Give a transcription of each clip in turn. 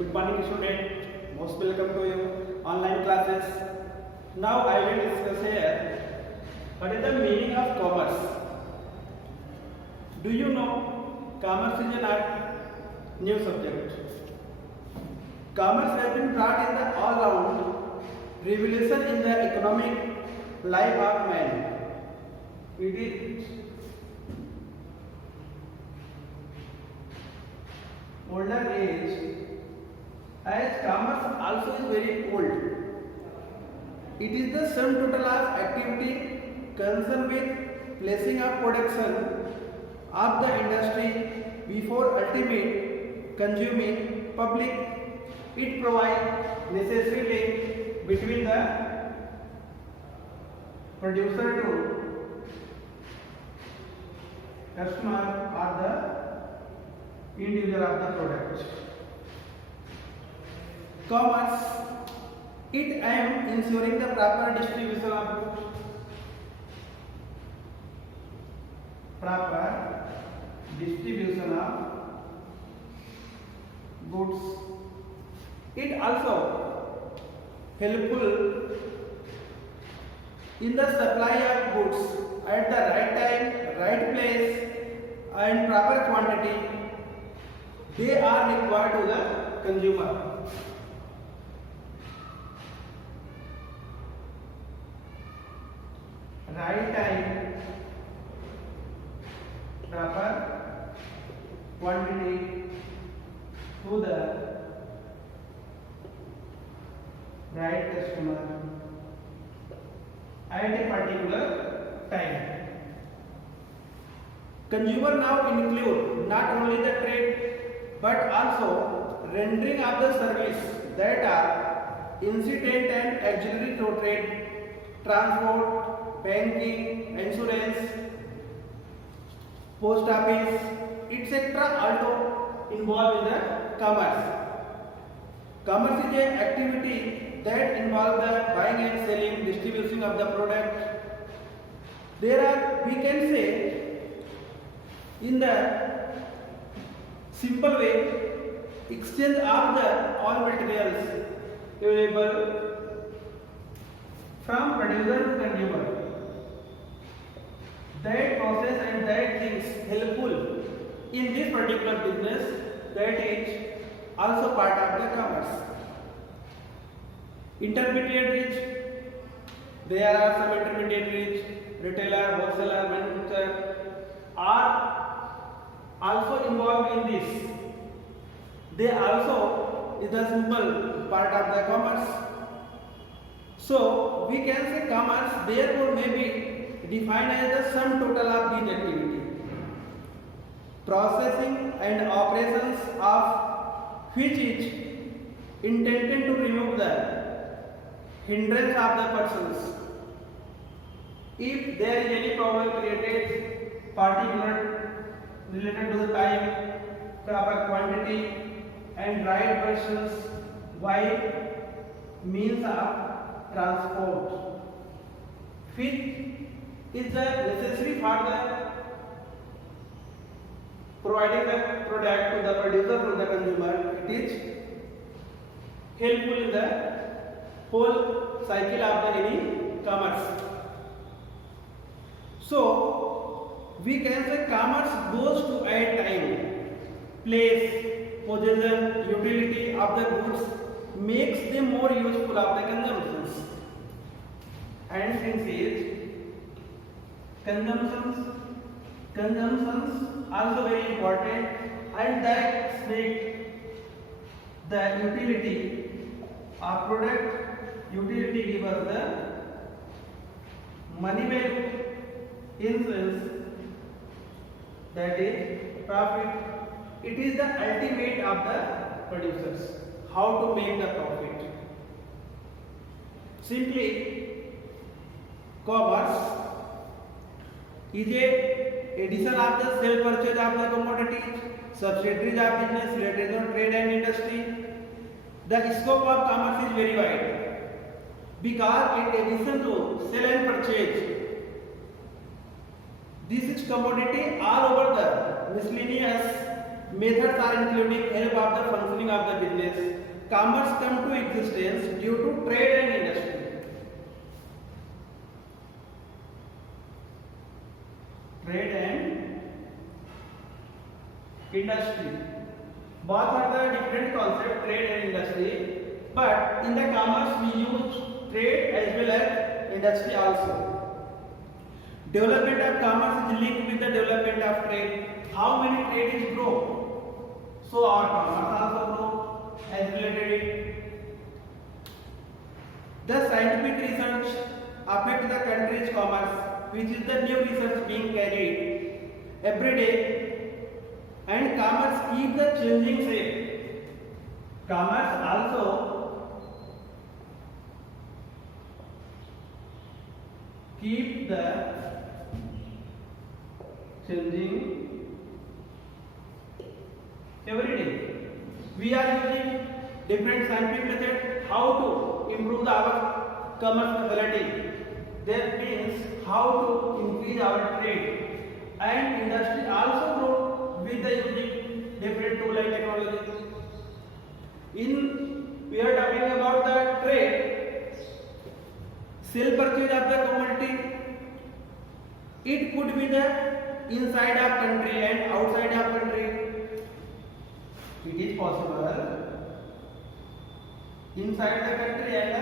Good morning, student. Most welcome to your online classes. Now I will discuss here what is the meaning of commerce. Do you know commerce is a new subject? Commerce has been brought in the all-round revolution in the economic life of man. It is older age as commerce also is very old. It is the sum total of activity concerned with placing of production of the industry before ultimate consuming public. It provides necessary link between the producer to customer or the end user of the product. Commerce, it aims ensuring the proper distribution of goods. Proper distribution of goods. It also helpful in the supply of goods at the right time, right place, and proper quantity. They are required to the consumer. Right time, proper quantity to the right customer at a particular time. Consumer now include not only the trade but also rendering of the service that are incident and auxiliary to trade, transport, banking, insurance, post office, etc. also involved in the commerce. Commerce is an activity that involves the buying and selling, distribution of the product. There are, we can say, in the simple way, exchange of the all materials available from producer to consumer. That process and that things helpful in this particular business, that is also part of the commerce. Intermediaries, there are some intermediaries, retailer, wholesaler, manufacturer are also involved in this. They also is the simple part of the commerce. So we can say commerce therefore may be defined as the sum total of these activities. Processing and operations of which is intended to remove the hindrance of the persons. If there is any problem created, particular related to the time, proper quantity and right persons by means of transport, which is the necessary for the providing the product to the producer to the consumer. It is helpful in the whole cycle of the any commerce. So we can say commerce goes to add time, place, possession, utility of the goods, makes them more useful of the consumptions. And since is consumptions also very important, and that make the utility of product. Utility gives us the money value, influence, that is profit. It is the ultimate of the producers, how to make the profit. Simply, commerce is a addition of the sale purchase of the commodities, subsidiaries of business related to trade and industry. The scope of commerce is very wide because in addition to sale and purchase, this is commodity all over the miscellaneous Methods are including help of the functioning of the business. Commerce come to existence due to trade and industry. Trade and industry. Both are the different concept, trade and industry. But in the commerce we use trade as well as industry also. Development of commerce is linked with the development of trade. How many trade is grow? So our commerce also grow as related it. The scientific research affect the country's commerce, which is the new research being carried every day, and commerce keep the changing shape. Commerce also keep the changing every day. We are using different scientific methods how to improve our commerce facility. That means how to increase our trade, and industry also grow with the using different tool and technology. We are talking about the trade, sale purchase of the commodity. It could be the inside of country and outside of country. It is possible inside the country and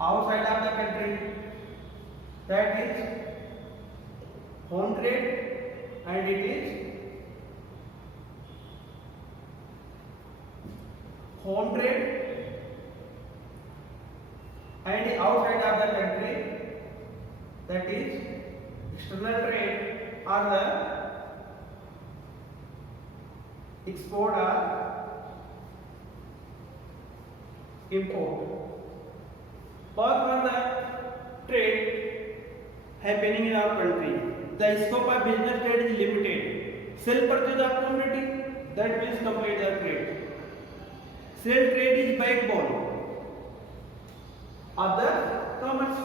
outside of the country. That is home trade and it is home trade, and outside of the country, that is external trade or the export or import. Both are the trade happening in our country. The scope of business trade is limited. Sale purchase of commodity, that means complete the trade. Sale trade is backbone of the commerce.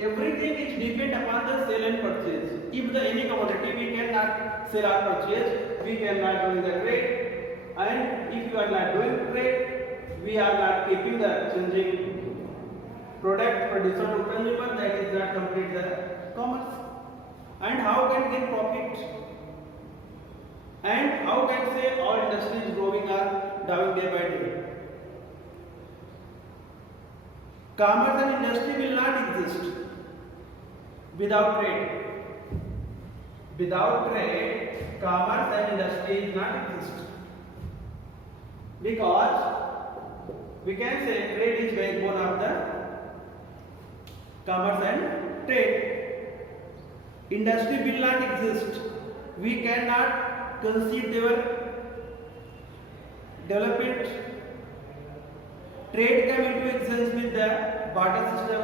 Everything is depend upon the sale and purchase. If the any commodity we cannot sell or purchase, we cannot do the trade. And if you are not doing trade, we are not keeping the changing product producer to consumer, that is not complete the commerce. And how can get profit? And how can say all industries growing or down day by day? Commerce and industry will not exist without trade. Without trade, commerce and industry is not exist. Because we can say trade is backbone of the commerce and trade. Industry will not exist. We cannot conceive their development. Trade came into existence with the barter system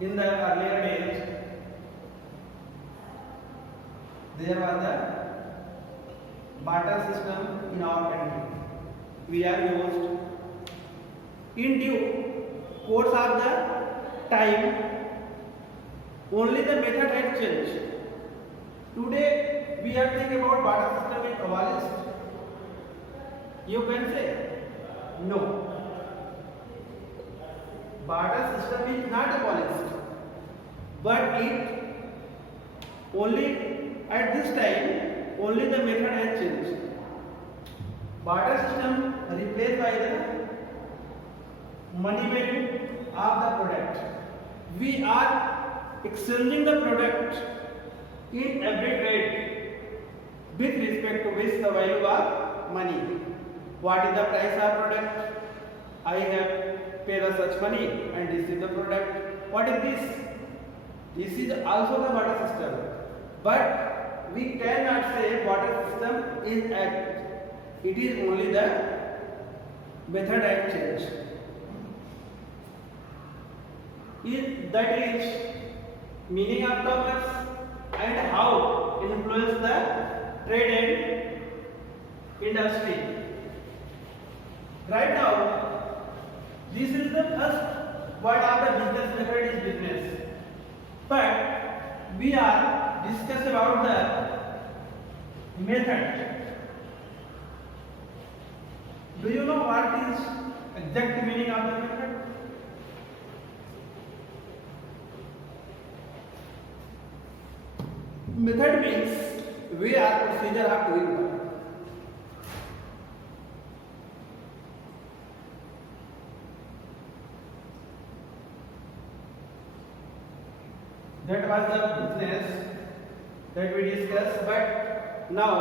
in the earlier days. There was the barter system in our country. We are used in due course of the time. Only the method has changed. Today we are thinking about barter system is abolished. You can say no. Barter system is not abolished, but it only at this time only the method has changed. Barter system replaced by the money value of the product. We are exchanging the product in every trade with respect to which the value of money. What is the price of product? I have paid such money and this is the product. What is this? This is also the barter system. But we cannot say barter system is act. It is only the method has changed. That is meaning of commerce and how influence the trade and industry. Right now, this is the first word of the business method is business. we are discuss about the method. Do you know what is exact meaning of the method? Method means way or procedure of doing work. That was the business that we discussed, but now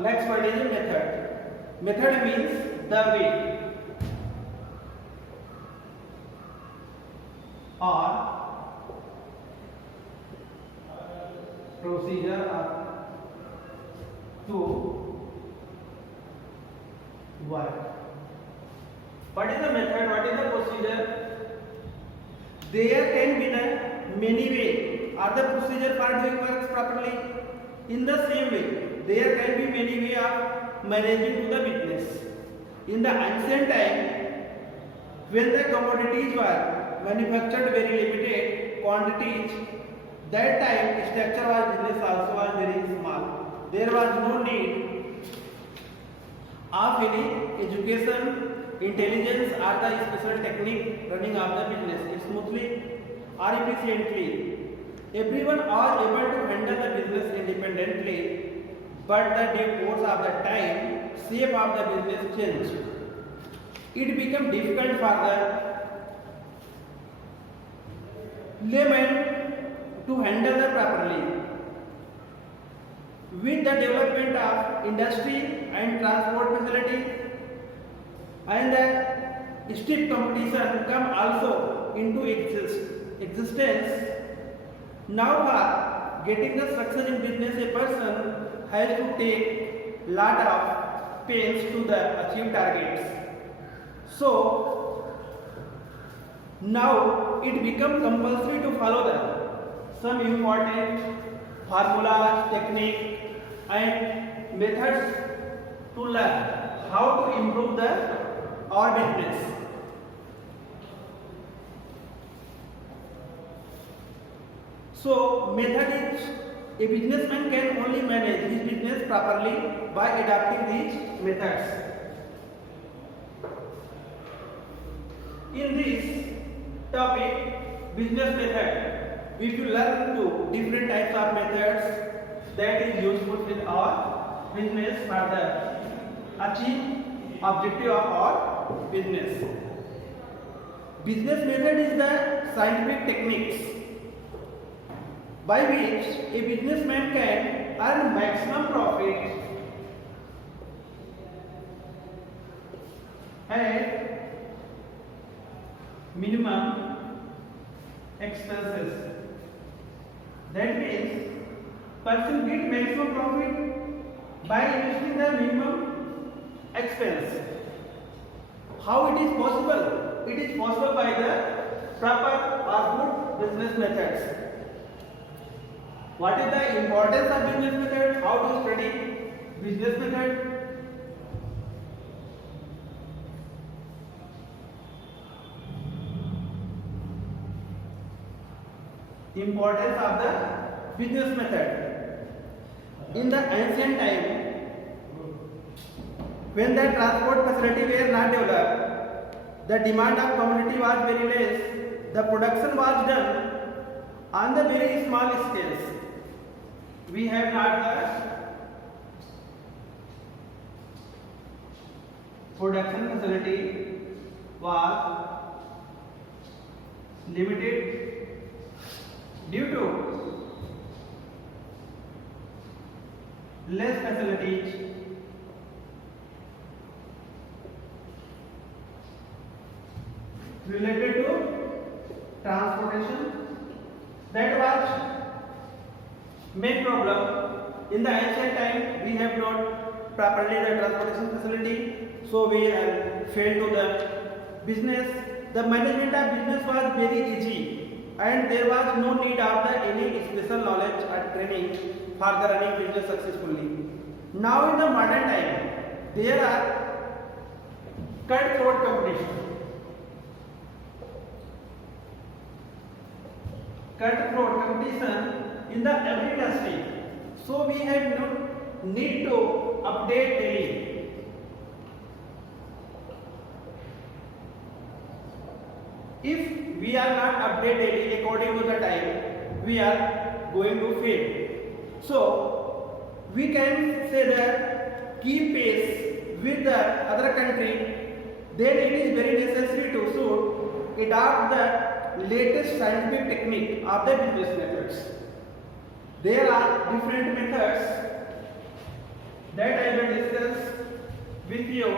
next word is method. Method means the way or procedure to work. What is the method? What is the procedure? There can be the many way or the procedure for doing works properly. In the same way, there can be many way of managing to the business. In the ancient time, when the commodities were manufactured very limited quantities, that time structure was business also was very small. There was no need of any education, intelligence or the special technique running of the business smoothly or efficiently. Everyone was able to handle the business independently, but the due course of the time, shape of the business changed. It became difficult for the layman to handle the properly. With the development of industry and transport facility and the stiff competition come also into existence. Now for getting the success in business, a person has to take lot of pains to the achieve targets. So now it becomes compulsory to follow the some important formulas, technique and methods to learn how to improve the our business. So method is a businessman can only manage his business properly by adapting these methods. In this topic, business method, we will learn to different types of methods that is useful in our business for the achieve objective of our business. Business method is the scientific techniques by which a businessman can earn maximum profit and minimum expenses. That means person get maximum profit by investing the minimum expense. How it is possible? It is possible by the proper or good business methods. What is the importance of business method? How to study business method? Importance of the business method. In the ancient time, when the transport facility were not developed, the demand of commodity was very less. The production was done on the very small scales. We have not the production facility was limited due to less facilities related to transportation. That was main problem. In the ancient time, we have not properly the transportation facility, so we failed to the business. The management of business was very easy, and there was no need of the any special knowledge or training for the running business successfully. Now in the modern time, there are cutthroat competition. cutthroat competition in the every industry. So we have no need to update daily. If we are not update daily according to the time, we are going to fail. So we can say that keep pace with the other country, then it is very necessary to should adopt the latest scientific technique of the business methods. There are different methods that I will discuss with you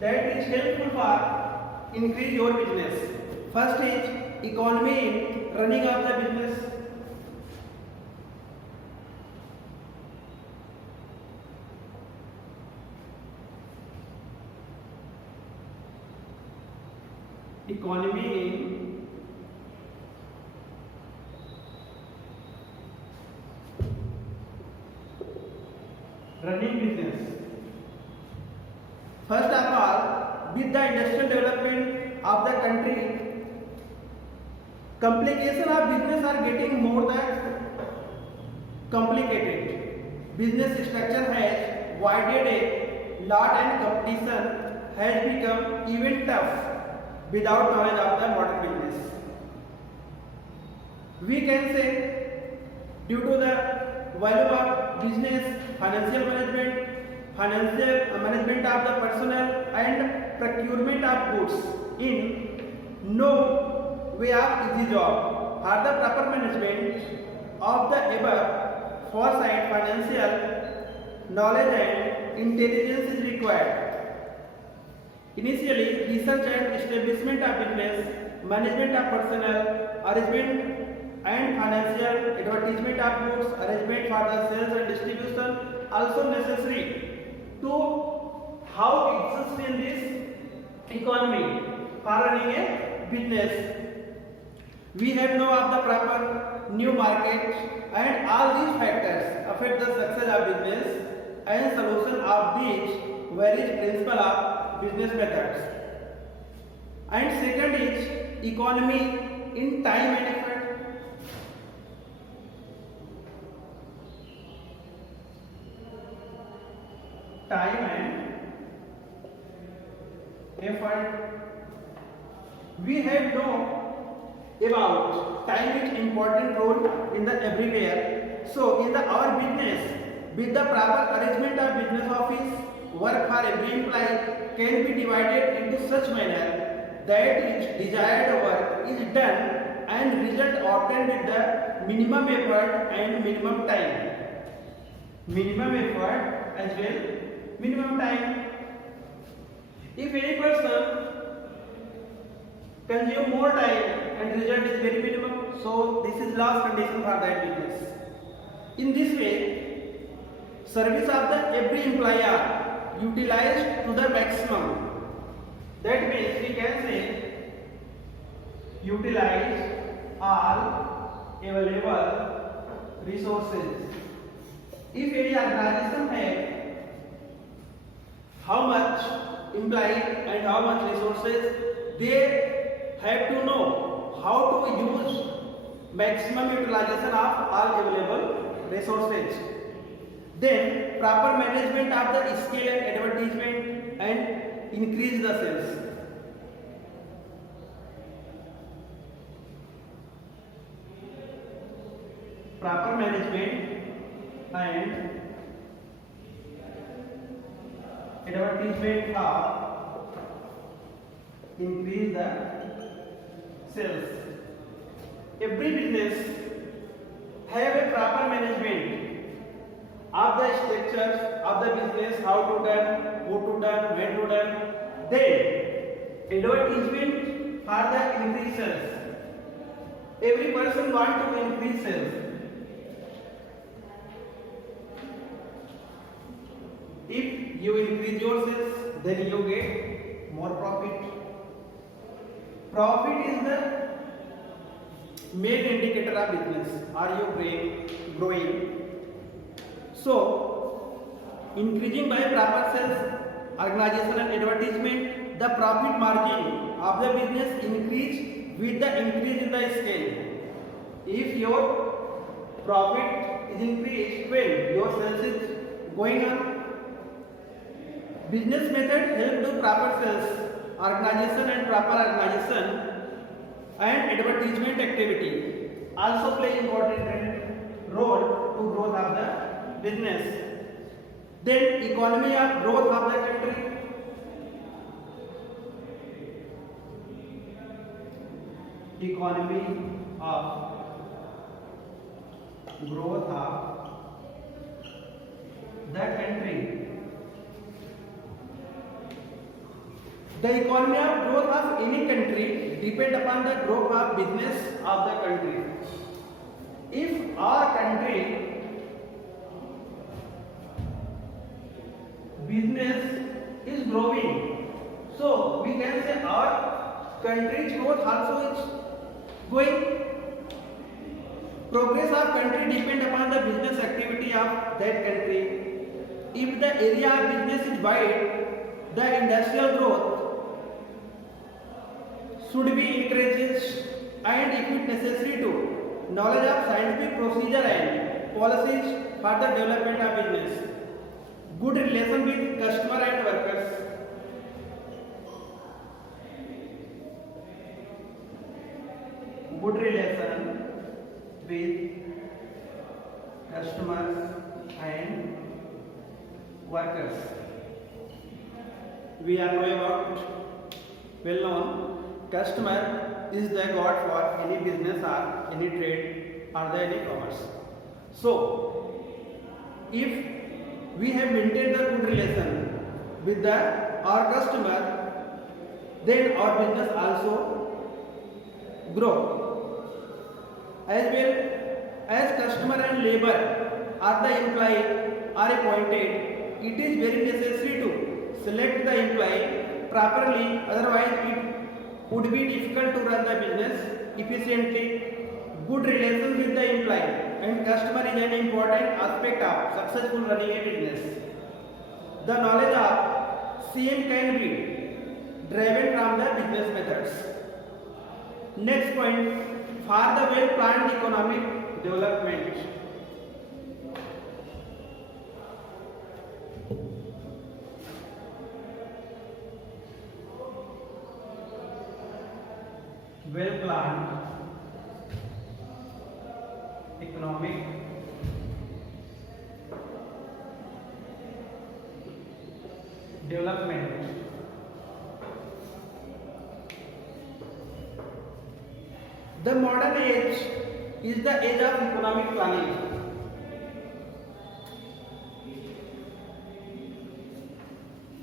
that is helpful for increase your business. First is economy in running of the business. Economy in running business. First of all, with the industrial development of the country, complication of business are getting more than complicated. Business structure has widened a lot and competition has become even tough without knowledge of the modern business. We can say due to the value of business, financial management of the personnel and procurement of goods in no way of easy job. For the proper management of the above, foresight, financial knowledge and intelligence is required. Initially, research and establishment of business, management of personnel, arrangement and financial advertisement of goods, arrangement for the sales and distribution also necessary to how exist in this economy for running a business. We have know of the proper new market and all these factors affect the success of business and solution of these various principles of business methods. And second is economy in time and effort. Time and effort. We have know about time is important role in the everywhere. So in the our business, with the proper arrangement of business office, work for every employee can be divided into such manner that its desired work is done and result obtained with the minimum effort and minimum time. Minimum effort as well minimum time. If any person consume more time and result is very minimum, so this is last condition for that business. In this way, service of the every employee are utilized to the maximum. That means we can say utilize all available resources. If any organization has how much employee and how much resources, they have to know how to use maximum utilization of all available resources. Then proper management of the scale and advertisement and increase the sales. Proper management and advertisement of increase the sales. Every business have a proper management of the structures of the business, how to done, who to done, when to done. Then advertisement for the increase sales. Every person want to increase sales. If you increase your sales, then you get more profit. Profit is the main indicator of business. Are you growing? So, increasing by proper sales, organization and advertisement, the profit margin of the business increase with the increase in the scale. your profit is increased when your sales is going on. Business method help to proper sales organization and proper organization and advertisement activity also play important role to growth of the business. Then economy of growth of the country. Economy of growth of the country. The economy of growth of any country depend upon the growth of business of the country. If our country business is growing, so we can say our country's growth also is going. Progress of country depend upon the business activity of that country. If the area of business is wide, the industrial growth should be encouraged, and if it necessary to knowledge of scientific procedure and policies for the development of business. Good relation with customer and workers. Good relation with customers and workers. We are know about well known customer is the god for any business or any trade or the any commerce. So if we have maintained the good relation with the our customer, then our business also grow. As well as customer and labor or the employee are appointed, it is very necessary to select the employee properly, otherwise it would be difficult to run the business efficiently. Good relations with the employee and customer is an important aspect of successful running a business. The knowledge of same can be driven from the business methods. Next point, for the well-planned economic development. Well-planned economic development. The modern age is the age of economic planning.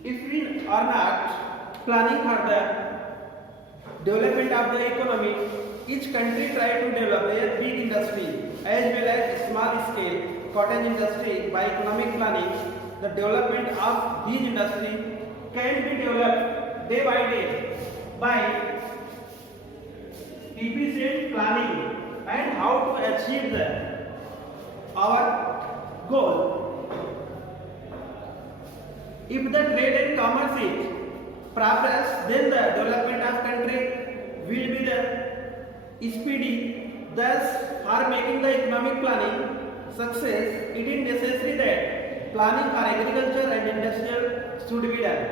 If we are not planning for the development of the economy, each country try to develop a big industry as well as small scale cottage industry. By economic planning, the development of these industry can be developed day by day by efficient planning and how to achieve our goal. If the trade and commerce is progress, then the development of country will be the speedy. Thus, for making the economic planning success, it is necessary that planning for agriculture and industrial should be done.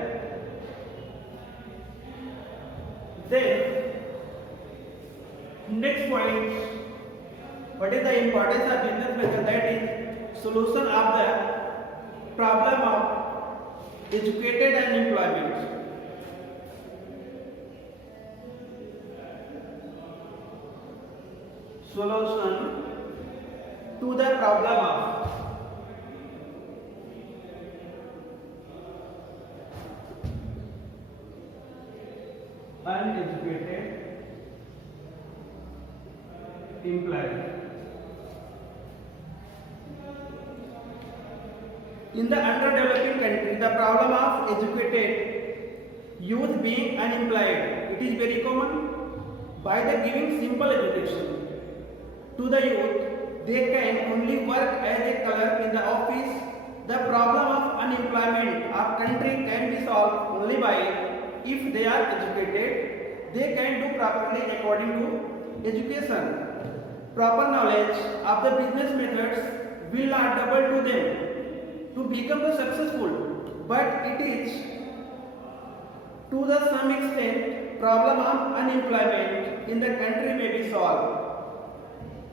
Then, next point, what is the importance of business method? That is solution of the problem of educated and employment. Solution to the problem of uneducated employee. In the underdeveloping country, the problem of educated youth being unemployed, it is very common. By the giving simple education to the youth, they can only work as a clerk in the office. The problem of unemployment of country can be solved only by if they are educated, they can do properly according to education. proper knowledge of the business methods will not double to them to become successful, but it is to the some extent problem of unemployment in the country may be solved.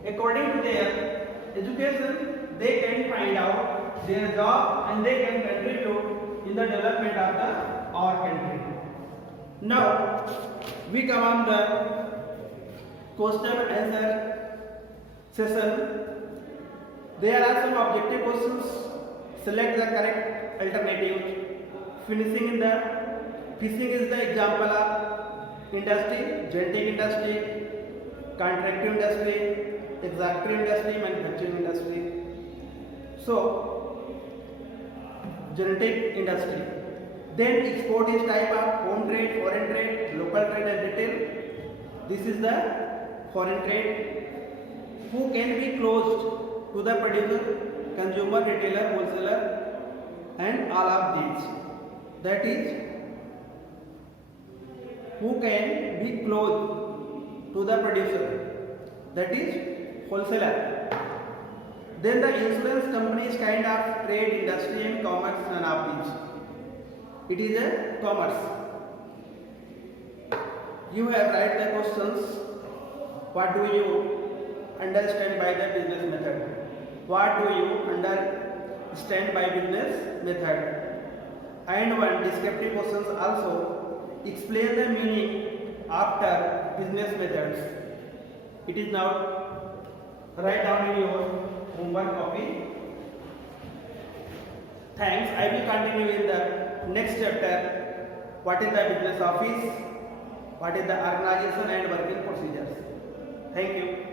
According to their education, they can find out their job and they can contribute in the development of our country. Now we come on the question answer session. There are some objective questions. Select the correct alternative. Finishing in the fishing is the example of industry, genetic industry, contractive industry, extractive industry, manufacturing industry. So, genetic industry. Then export is type of home trade, foreign trade, local trade and retail. This is the foreign trade. Who can be closed to the producer, consumer, retailer, wholesaler and all of these. That is who can be closed to the producer, that is wholesaler. Then the insurance company is kind of trade, industry and commerce, none of these. It is a commerce. You have write the questions. What do you understand by the business method? What do you understand by business method? And one descriptive questions also. Explain the meaning after business methods. It is now write down in your homework copy. Thanks. I will continue in the next chapter. What is the business office? What is the organization and working procedures? Thank you.